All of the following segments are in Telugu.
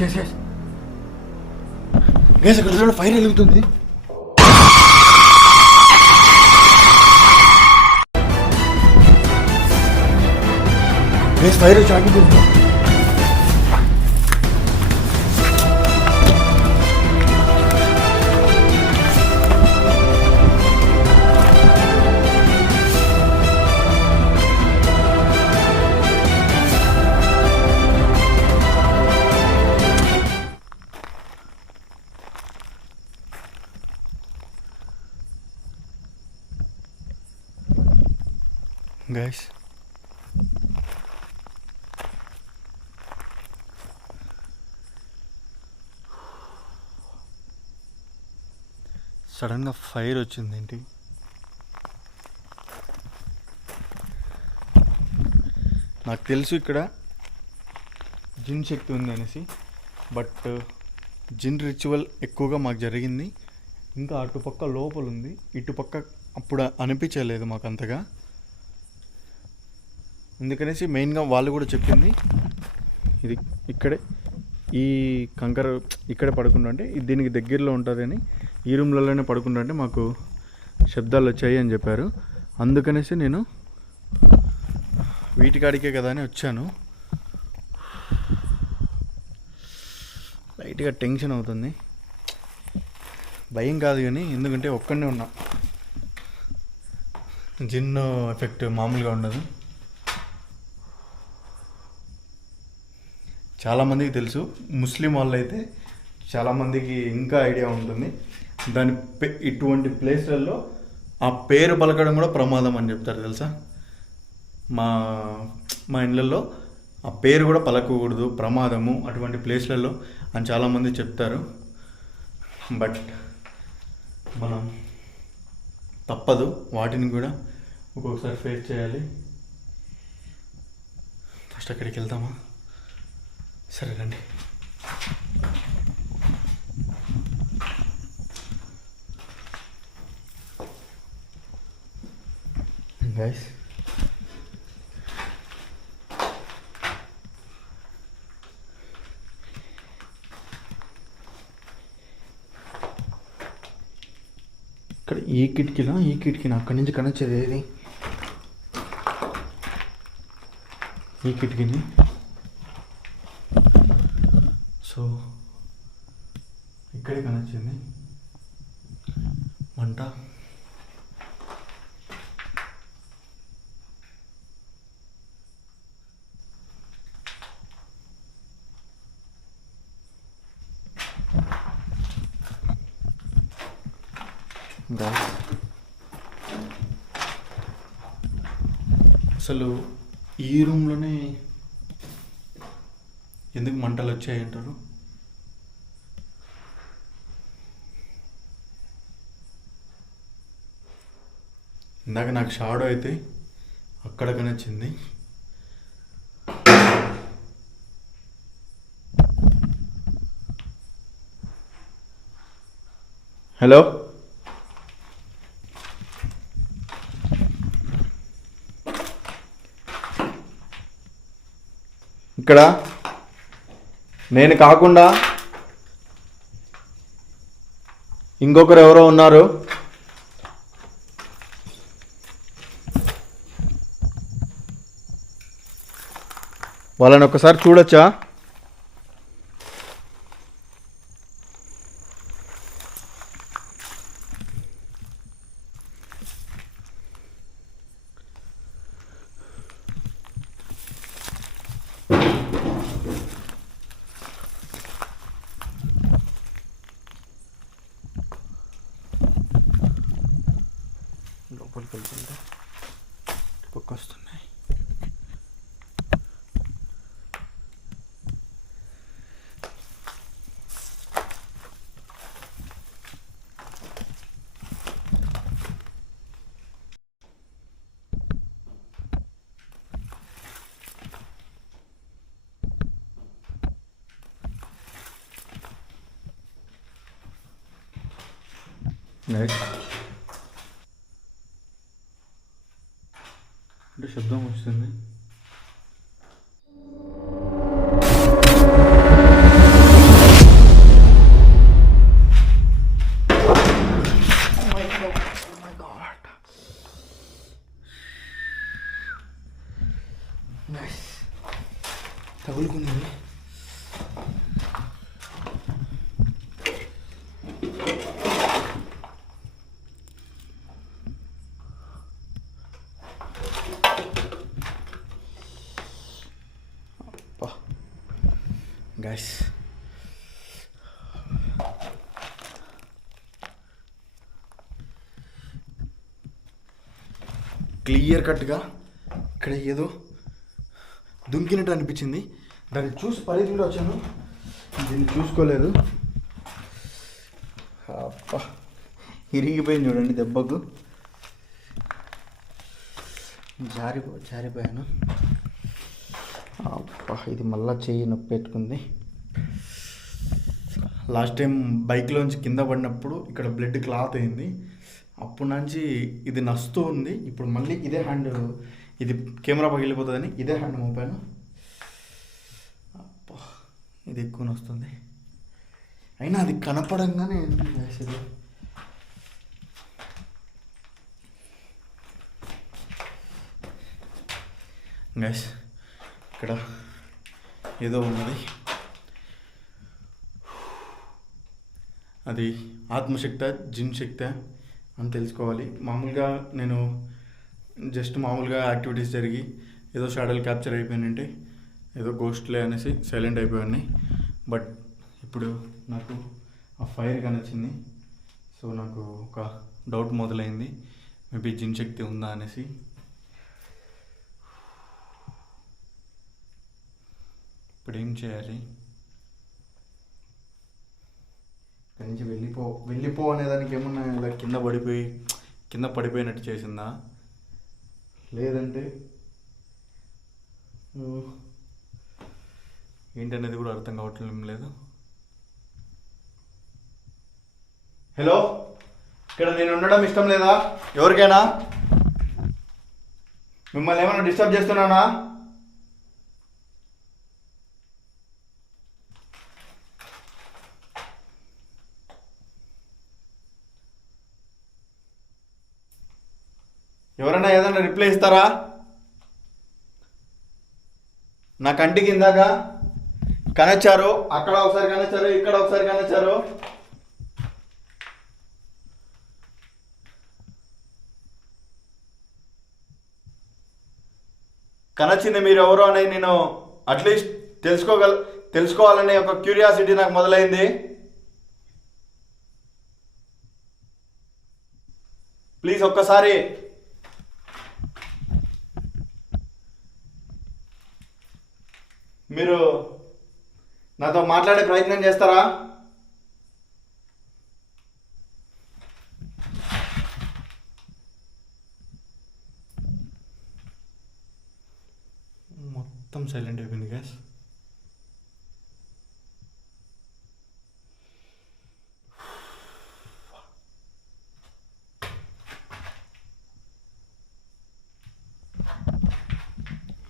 గైస్ గైస్ గైస్ అక్కడ చూడండి ఫైర్ వెలుగుతుంది. గైస్ ఫైర్ వచ్చి ఆగిపోతుంది. సడన్గా ఫైర్ వచ్చింది ఏంటి నాకు తెలుసు ఇక్కడ జిన్ శక్తి ఉంది అనేసి. బట్ జిన్ రిచువల్ ఎక్కువగా మాకు జరిగింది. ఇంకా అటుపక్క లోపల ఉంది. ఇటుపక్క అప్పుడు అనిపించలేదు మాకు అంతగా. అందుకనేసి మెయిన్గా వాళ్ళు కూడా చెప్పింది. ఇది ఇక్కడే ఈ కంకర ఇక్కడే పడుకుంటుంటే దీనికి దగ్గరలో ఉంటుందని ఈ రూమ్లలోనే పడుకుంటుంటే మాకు శబ్దాలు వచ్చాయి అని చెప్పారు. అందుకనేసి నేను వీటికాడికే కదా అని వచ్చాను. లైట్గా టెన్షన్ అవుతుంది. భయం కాదు కానీ ఎందుకంటే ఒక్కడే ఉన్నా. జిన్ ఎఫెక్ట్ మామూలుగా ఉండదు. చాలామందికి తెలుసు. ముస్లిం వాళ్ళు అయితే చాలామందికి ఇంకా ఐడియా ఉంటుంది. దాని పే- ఇటువంటి ప్లేస్లలో ఆ పేరు పలకడం కూడా ప్రమాదం అని చెప్తారు తెలుసా? మా మా ఇళ్ళల్లో ఆ పేరు కూడా పలకకూడదు ప్రమాదము అటువంటి ప్లేస్లలో అని చాలామంది చెప్తారు. బట్ మనం తప్పదు వాటిని కూడా ఒక్కొక్కసారి ఫేస్ చేయాలి. ఫస్ట్ అక్కడికి వెళ్తామా సరే రండి గైస్ ఇక్కడ ఈ కిటికీలో ఈ కిటికీని అక్కడి నుంచి కనెక్ట్ చేసేది ఈ కిటికీని సో ఇక్కడే కనెక్ట్ చేయండి మంట అసలు ఈ రూమ్లోనే ఎందుకు మంటలు వచ్చాయి అంటారు ఇందాక నాకు షాడో అయితే అక్కడ కనొచ్చింది హలో ఇక్కడ నేను కాకుండా ఇంకొకరు ఎవరో ఉన్నారు. వాళ్ళని ఒకసారి చూడొచ్చా లోపలికి వెళ్తుంటే పక్క వస్తున్నాయి నెక్స్ట్ అంటే శబ్దం వస్తుంది గాయస్ క్లియర్ కట్గా ఇక్కడ ఏదో దుంకినట్టు అనిపించింది. దాన్ని చూసి పరిధిలో వచ్చాను. దీన్ని చూసుకోలేదు. అబ్బా ఇరిగిపోయింది చూడండి దెబ్బకు. జారిపో జారిపోయాను. అబ్బా ఇది మళ్ళా చెయ్యి నొప్పి పెట్టుకుంది. లాస్ట్ టైం బైక్లోంచి కింద పడినప్పుడు ఇక్కడ బ్లడ్ క్లాత్ అయింది. అప్పటి నుంచి ఇది నస్తూ ఉంది. ఇప్పుడు మళ్ళీ ఇదే హ్యాండ్ ఇది కెమెరా పగిలిపోతుందని ఇదే హ్యాండ్ మోపాను అబ్బా ఇది ఎక్కువ నొస్తుంది. అయినా అది కనపడంగానే వేసేది గైస్ ఇక్కడ ఏదో ఉన్నది. అది ఆత్మశక్త జిన్ శక్త అని తెలుసుకోవాలి. మామూలుగా నేను జస్ట్ మామూలుగా యాక్టివిటీస్ జరిగి ఏదో షాడల్ క్యాప్చర్ అయిపోయానంటే ఏదో గోస్ట్లే అనేసి సైలెంట్ అయిపోయాన్ని. బట్ ఇప్పుడు నాకు ఆ ఫైర్ కనిచ్చింది సో నాకు ఒక డౌట్ మొదలైంది. మేబీ జిన్ శక్తి ఉందా అనేసి. ఇప్పుడు ఏం చేయాలి? ఇక్కడి నుంచి వెళ్ళిపో వెళ్ళిపో అనేదానికి ఏమన్నా ఇలా కింద పడిపోయి కింద పడిపోయినట్టు చేసిందా? లేదంటే ఏంటనేది కూడా అర్థం కావట్లేం లేదు. హలో? ఇక్కడ నేను ఉండడం ఇష్టం లేదా? ఎవరికైనా? మిమ్మల్ని ఏమైనా డిస్టర్బ్ చేస్తున్నానా? ఎవరైనా ఏదైనా రిప్లై ఇస్తారా? నా కంటికి ఇందాక కనొచ్చారు అక్కడ ఒకసారి కనొచ్చారు ఇక్కడ ఒకసారి కనొచ్చారు. కనొచ్చింది మీరు ఎవరు అనేది నేను అట్లీస్ట్ తెలుసుకోగల తెలుసుకోవాలనే ఒక క్యూరియాసిటీ నాకు మొదలైంది. ప్లీజ్ ఒక్కసారి మీరు నాతో మాట్లాడే ప్రయత్నం చేస్తారా? మొత్తం సైలెంట్ అయిపోయింది గ్యాస్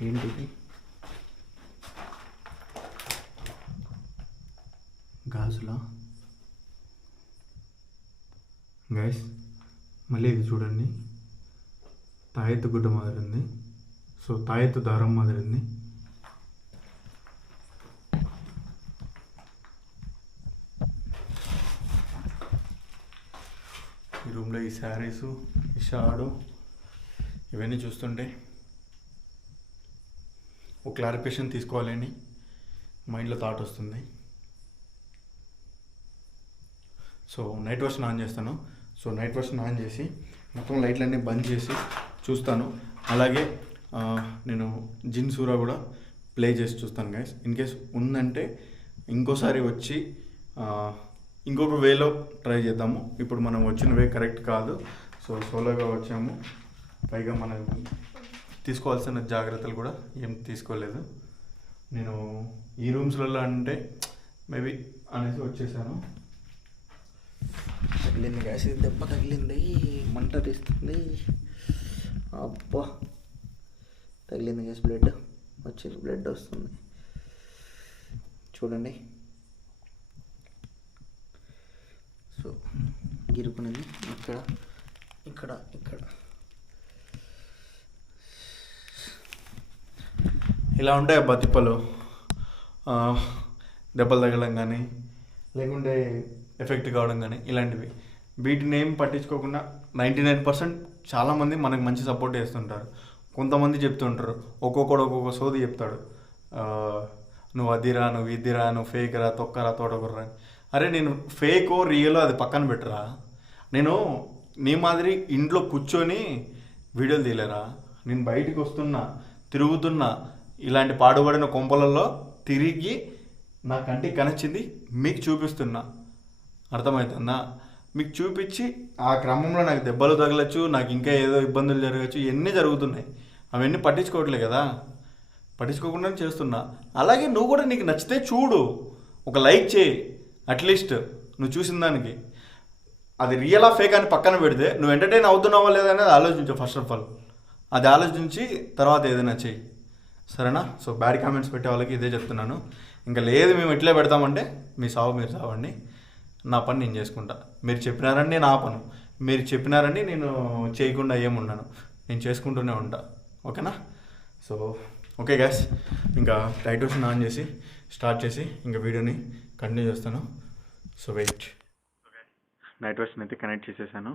ఏంటిది? గాజులా గైస్ మళ్ళీ ఇది చూడండి. తాయెత్తు గుడ్డ మాదిరి ఉంది సో తాయెత్తు దారం మాదిరి ఉంది ఈ రూమ్లో ఈ శారీసు ఈ షాడు ఇవన్నీ చూస్తుంటే ఒక క్లారిఫికేషన్ తీసుకోవాలని మైండ్లో థాట్ వస్తుంది. సో నైట్ వర్షన్ ఆన్ చేస్తాను. సో నైట్ వర్షన్ ఆన్ చేసి మొత్తం లైట్లన్నీ బంద్ చేసి చూస్తాను. అలాగే నేను జిన్ సూరా కూడా ప్లే చేసి చూస్తాను గైస్ ఇన్ కేస్ ఉందంటే ఇంకోసారి వచ్చి ఇంకొక వేలో ట్రై చేద్దాము. ఇప్పుడు మనం వచ్చిన వే కరెక్ట్ కాదు. సో సోలోగా వచ్చాము. పైగా మనం తీసుకోవాల్సిన జాగ్రత్తలు కూడా ఏం తీసుకోలేదు. నేను ఈ రూమ్స్లలో అంటే మేబీ అనేసి వచ్చేసాను. తగిలింది గ్యాస్ దెబ్బ తగిలింది మంట తీస్తుంది అబ్బా తగిలింది గ్యాస్ బ్లడ్ వచ్చింది బ్లడ్ వస్తుంది చూడండి సో గిరుకునేది ఇక్కడ ఇక్కడ ఇక్కడ ఇలా ఉంటాయి బతిప్పలు దెబ్బలు తగలం కానీ లేకుంటే ఎఫెక్ట్ కావడం కానీ ఇలాంటివి. వీటిని ఏం పట్టించుకోకుండా నైంటీ నైన్ పర్సెంట్ చాలామంది మనకు మంచి సపోర్ట్ చేస్తుంటారు. కొంతమంది చెప్తుంటారు. ఒక్కొక్కడు ఒక్కొక్క సోది చెప్తాడు. నువ్వు అదిరా నువ్వు ఇదిరా నువ్వు ఫేక్ రా తొక్కరా తోటకూరరా అరే నేను ఫేకో రియలో అది పక్కన పెట్టరా? నేను నీ మాదిరి ఇంట్లో కూర్చొని వీడియోలు తీయలేరా? నేను బయటికి వస్తున్నా తిరుగుతున్నా ఇలాంటి పాడుబడిన కొంపలలో తిరిగి నా కంటికి కనిచ్చింది మీకు చూపిస్తున్నా. అర్థమవుతుందా? మీకు చూపించి ఆ క్రమంలో నాకు దెబ్బలు తగలచ్చు నాకు ఇంకా ఏదో ఇబ్బందులు జరగచ్చు ఇవన్నీ జరుగుతున్నాయి. అవన్నీ పట్టించుకోవట్లే కదా? పట్టించుకోకుండా చేస్తున్నా. అలాగే నువ్వు కూడా నీకు నచ్చితే చూడు. ఒక లైక్ చేయి అట్లీస్ట్ నువ్వు చూసిన దానికి. అది రియల్ ఆ ఫేక్ అని పక్కన పెడితే నువ్వు ఎంటర్టైన్ అవుతున్నావా లేదా అనేది ఆలోచించు ఫస్ట్ ఆఫ్ ఆల్. అది ఆలోచించి తర్వాత ఏదైనా చెయ్యి. సరేనా? సో బ్యాడ్ కామెంట్స్ పెట్టే వాళ్ళకి ఇదే చెప్తున్నాను. ఇంకా లేదు మేము ఇట్లే పెడతామంటే మీ సావు మీరు సావండి నా పని నేను చేసుకుంటా. మీరు చెప్పినారండి నా పను. మీరు చెప్పినారండి నేను చేయకుండా ఏముండను నేను చేసుకుంటూనే ఉంటా. ఓకేనా? సో ఓకే గ్యాస్ ఇంకా టైటోస్ని ఆన్ చేసి స్టార్ట్ చేసి ఇంకా వీడియోని కంటిన్యూ చేస్తాను. So wait. నైట్ వర్షన్ అయితే కనెక్ట్ చేసేసాను.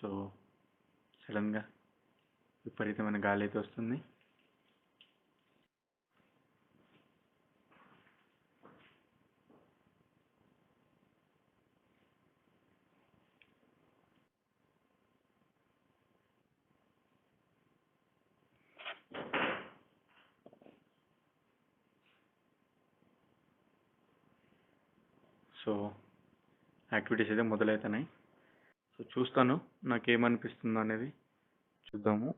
సో సడన్గా విపరీతమైన గాలి అయితే వస్తుంది. సో యాక్టివిటీస్ అయితే మొదలవుతున్నాయి సో చూస్తాను నాకేమనిపిస్తుందో అనేది చూద్దాము.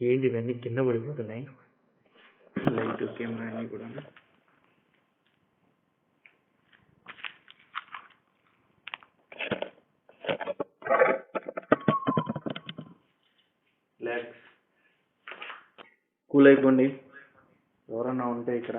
ఏంటి ఇవన్నీ కింద పడిపోతున్నాయి? లైట్ కెమెరా అన్నీ కూడా కూల్ అయిపోండి ఎవరన్నా ఉంటే ఇక్కడ.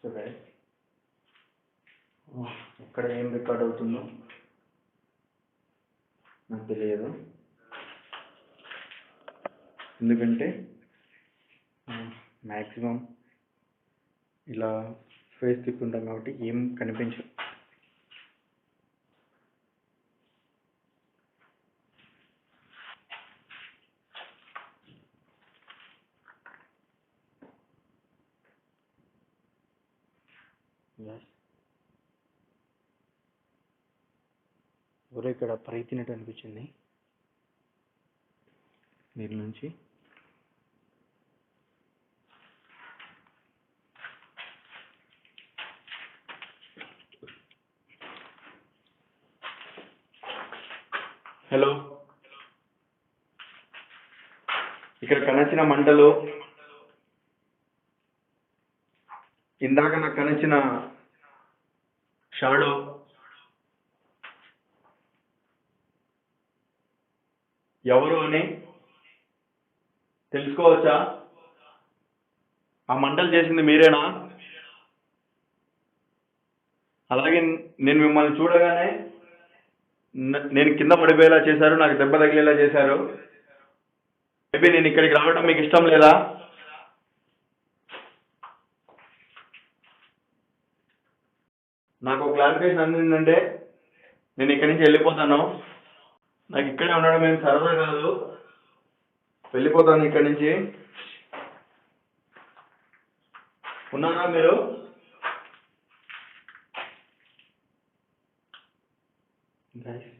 సరే ఎక్కడ ఏం రికార్డ్ అవుతుందో నాకు తెలియదు. ఎందుకంటే మ్యాక్సిమం ఇలా ఫేస్ తిప్పుంటాం కాబట్టి ఏం కనిపించదు. ఎవరో ఇక్కడ పరిగెత్తినట్టు అనిపించింది. మీరు నుంచి. హలో. ఇక్కడ కనచిన మంటలు ఇందాక నాకు కనచిన షాడో. ఎవరు అని తెలుసుకోవచ్చా? ఆ మంటలు చేసింది మీరేనా? అలాగే నేను మిమ్మల్ని చూడగానే నేను కింద పడిపోయేలా చేశారు నాకు దెబ్బ తగిలేలా చేశారు. మేబీ నేను ఇక్కడికి రావడం మీకు ఇష్టం లేదా? నాకు క్లారిఫికేషన్ అందిందంటే నేను ఇక్కడి నుంచి వెళ్ళిపోతాను. నాకు ఇక్కడే ఉండడం ఏం సరదా కాదు. వెళ్ళిపోతాను ఇక్కడి నుంచి. ఉన్నారా మీరు? గాయస్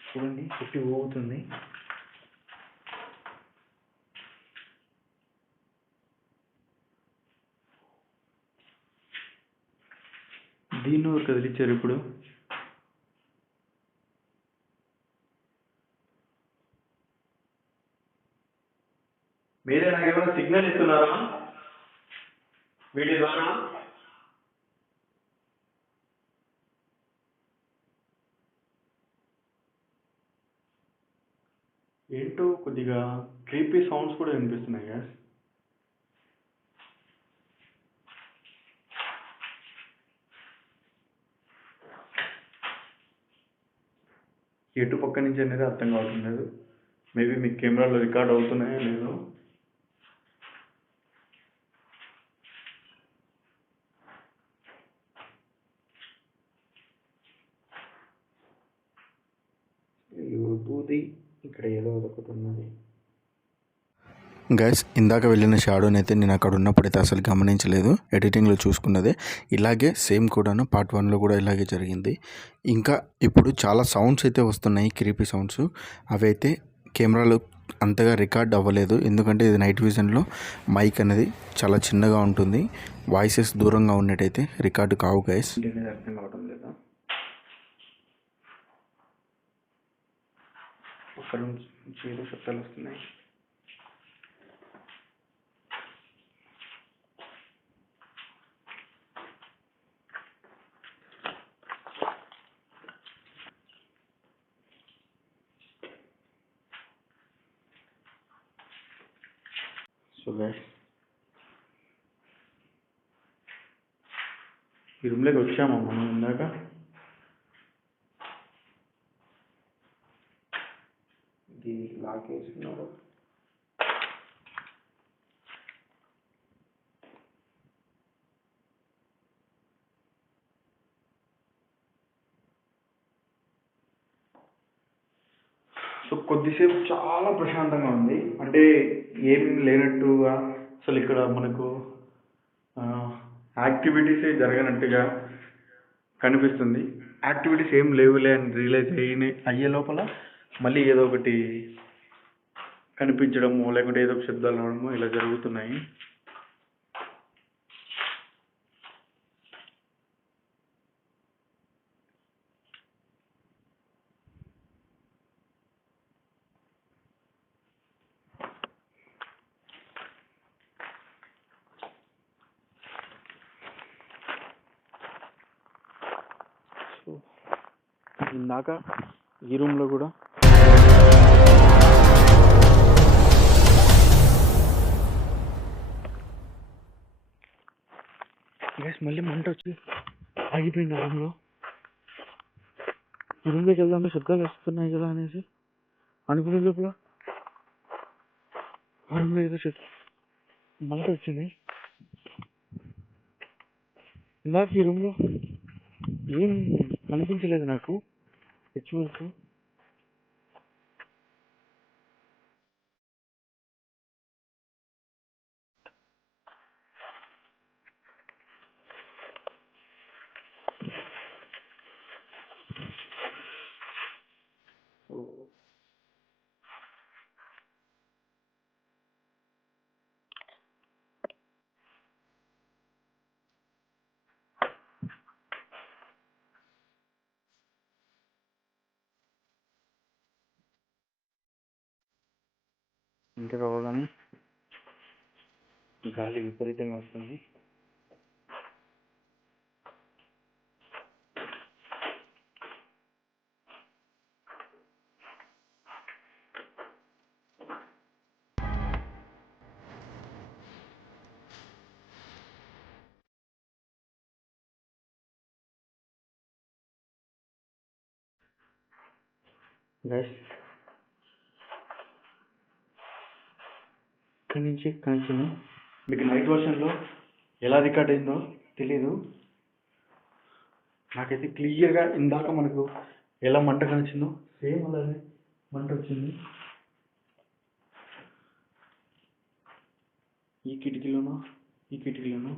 చూడండి చుట్టి పోతుంది. దీన్ని ఎవరు కదిలిచ్చారు ఇప్పుడు? మీరే నాకు ఏమైనా సిగ్నల్ ఇస్తున్నారా? వీటి ద్వారా? ఏంటో కొద్దిగా క్రీపీ సౌండ్స్ కూడా వినిపిస్తున్నాయి గ్యాస్ ఎటు పక్క నుంచి అనేది అర్థం కావట్లేదు. మేబీ మీ కెమెరాలో రికార్డ్ అవుతున్నాయో లేదో బూది ఇక్కడ ఏదో ఒకటి ఉన్నది గైస్ ఇందాక వెళ్ళిన షాడోని అయితే నేను అక్కడ ఉన్నప్పుడైతే అసలు గమనించలేదు. ఎడిటింగ్లో చూసుకున్నదే. ఇలాగే సేమ్ కూడాను పార్ట్ వన్లో కూడా ఇలాగే జరిగింది. ఇంకా ఇప్పుడు చాలా సౌండ్స్ అయితే వస్తున్నాయి క్రీపీ సౌండ్స్ అవి అయితే కెమెరాలో అంతగా రికార్డ్ అవ్వలేదు. ఎందుకంటే ఇది నైట్ విజన్లో మైక్ అనేది చాలా చిన్నగా ఉంటుంది. వాయిసెస్ దూరంగా ఉన్నట్టయితే రికార్డు కావు గైస్ అర్థం కావటం లేదా అక్కడ నుంచి ఏదో శబ్దాలు వస్తున్నాయి సో గైస్ ఈ రూమ్లోకి వచ్చామా మనం ఇందాక దీనికి లాక్ వేసుకున్నారు సో కొద్దిసేపు చాలా ప్రశాంతంగా ఉంది. అంటే ఏం లేనట్టుగా. అసలు ఇక్కడ మనకు యాక్టివిటీసే జరగనట్టుగా కనిపిస్తుంది. యాక్టివిటీస్ ఏం లేవులే అని రియలైజ్ అయ్యి అయ్యే లోపల మళ్ళీ ఏదో ఒకటి కనిపించడము లేకుంటే ఏదో ఒక శబ్దాలు రావడము ఇలా జరుగుతున్నాయి. ఇందాక ఈ రూమ్లో కూడా గ్యాస్ మళ్ళీ మంట వచ్చి ఆగిపోయింది ఆ రూమ్లో రూమ్లోకి వెళ్దాం శబ్దాలు వస్తున్నాయి కదా అనేసి అనుకునే లోపల రూమ్లో ఏదో చెప్ మంట వచ్చింది. ఇందాక ఈ రూమ్లో ఏం కనిపించలేదు నాకు. హెచ్ వరకు ఇంటి రావగానే గాలి విపరీతంగా వస్తుంది. గైస్ ఇక్కడి నుంచి కనెక్షన్ మీకు నైట్ వర్షన్లో ఎలా రికార్డ్ అయిందో తెలీదు. నాకైతే క్లియర్గా ఇందాక మనకు ఎలా మంట కనిచిందో సేమ్ అలాగే మంట వచ్చింది. ఈ కిటికీలోనూ ఈ కిటికీలోనూ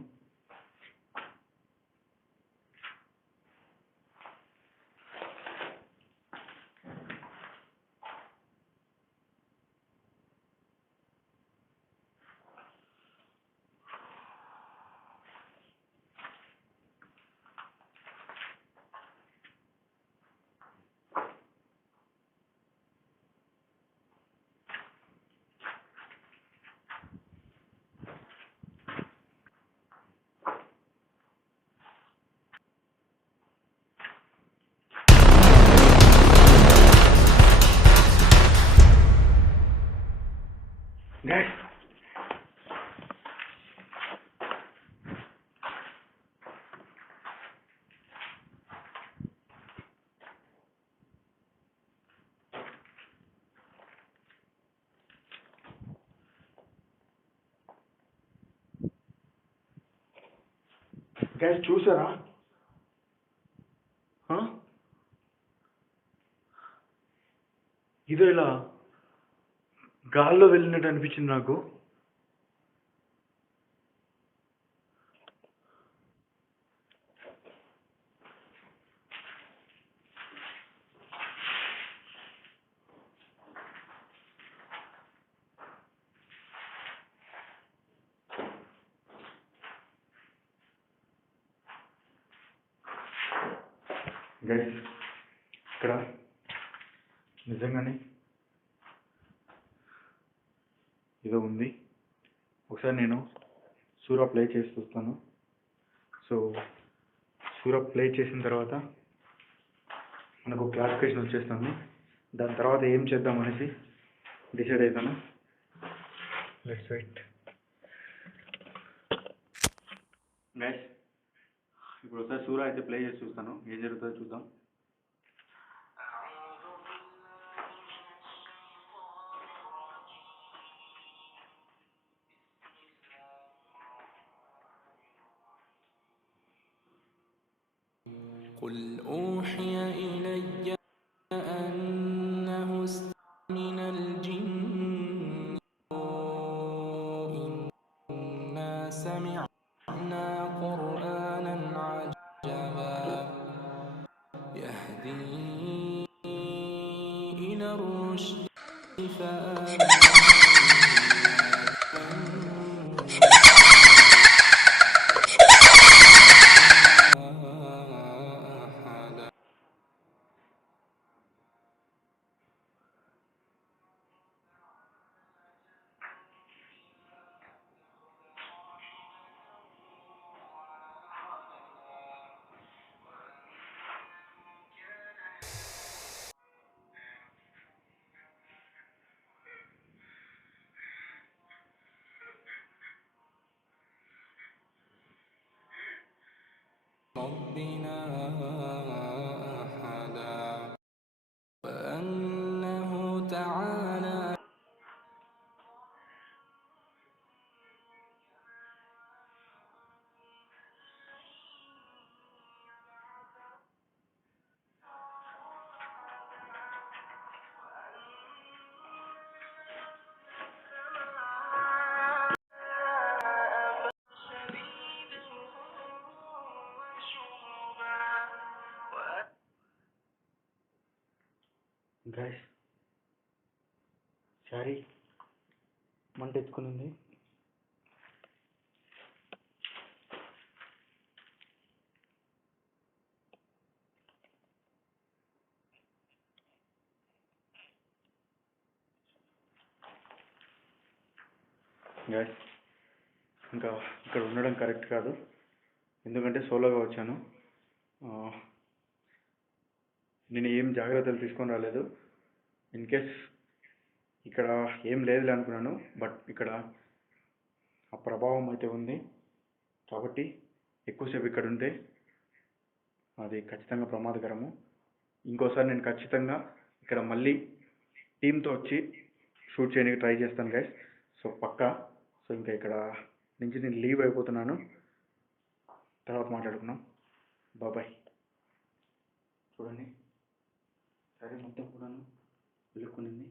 గ్యాస్ చూసారా ఆ? ఇదో ఇలా గాల్లో వెళ్ళినట్టు అనిపించింది నాకు గైస్ ఇక్కడ నిజంగానే ఏదో ఉంది. ఒకసారి నేను సూరా ప్లే చేసి చూస్తాను సో సూరా ప్లే చేసిన తర్వాత మనకు క్లారిఫికేషన్ వచ్చేస్తుంది. దాని తర్వాత ఏం చేద్దాం అనేసి డిసైడ్ అవుతాను. లెట్స్ వెయిట్ ప్లే చేసి చూస్తాను ఏం జరుగుతుందో చూద్దాం قل أوحي إلي ربنا గైస్ శారీ మంట ఎత్తుకునింది. గైస్ ఇంకా ఇక్కడ ఉండడం కరెక్ట్ కాదు. ఎందుకంటే సోలోగా వచ్చాను. నేను ఏం జాగ్రత్తలు తీసుకొని రాలేదు. ఇన్ కేస్ ఇక్కడ ఏం లేదులే అనుకున్నాను బట్ ఇక్కడ ఆ ప్రభావం అయితే ఉంది. కాబట్టి ఎక్కువసేపు ఇక్కడ ఉంటే అది ఖచ్చితంగా ప్రమాదకరము. ఇంకోసారి నేను ఖచ్చితంగా ఇక్కడ మళ్ళీ టీంతో వచ్చి షూట్ చేయడానికి ట్రై చేస్తాను గైస్ సో పక్కా. సో ఇంకా ఇక్కడ నుంచి నేను లీవ్ అయిపోతున్నాను. తర్వాత మాట్లాడుకున్నాం బాబాయ్ చూడండి. సరే మొత్తం కూడాను వెళ్ళుకునింది